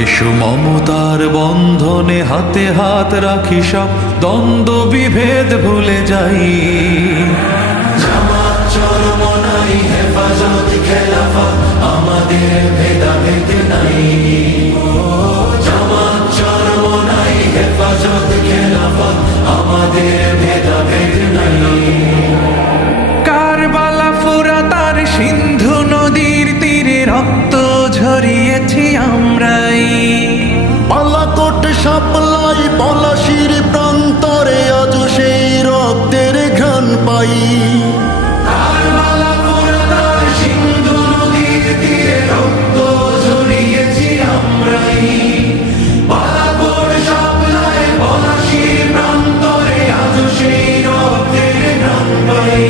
এসো মমতার বন্ধনে হাতে হাত রাখি, সব দ্বন্দ্ব বিভেদ ভুলে যাই। জামাত চরমনাই হেফাজত খেলাফত আমাদের ভেদাভেদ নাই। জামাত চরমনাই হেফাজত খেলাফত আমাদের ভেদাভেদ নাই। কারবালা ফুরাত আর সিন্ধু নদীর তীরে রক্ত ঝরিয়েছি আমরাই। বালাকোট শাপলাই পলাশির প্রান্তরে আজ সেই রক্তের ঘ্রাণ পাই। কারবালা ফুরাত আর সিন্ধু নদীর তীরে রক্ত ঝরিয়েছি আমরাই। বালাকোট শাপলাই পলাশির প্রান্তরে আজ সেই রক্তের ঘ্রাণ পাই।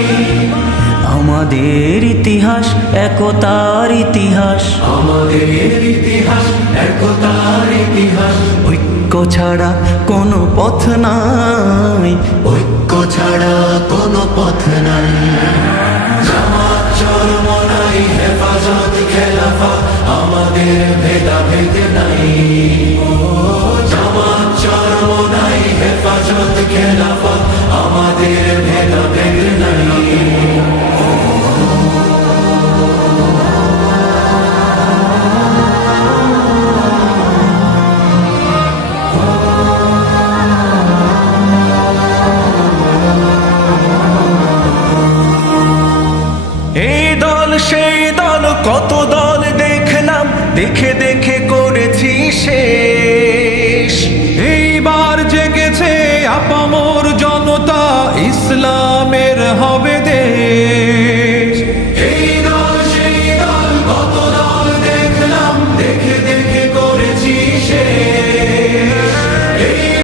আমাদের ইতিহাস একতার ইতিহাস, আমাদের ইতিহাস একতার ইতিহাস। ঐক্য ছাড়া কোনো পথ নাই, ঐক্য ছাড়া কোনো পথ নাই। জামাত চরমনাই হেফাজত খেলাফত আমাদের ভেদাভেদ নাই। জামাত চরমনাই হেফাজত খেলাফত আমাদের ভেদাভেদ নাই। এই দল সেই দল কত দল দেখলাম, দেখে দেখে করেছি শেষ।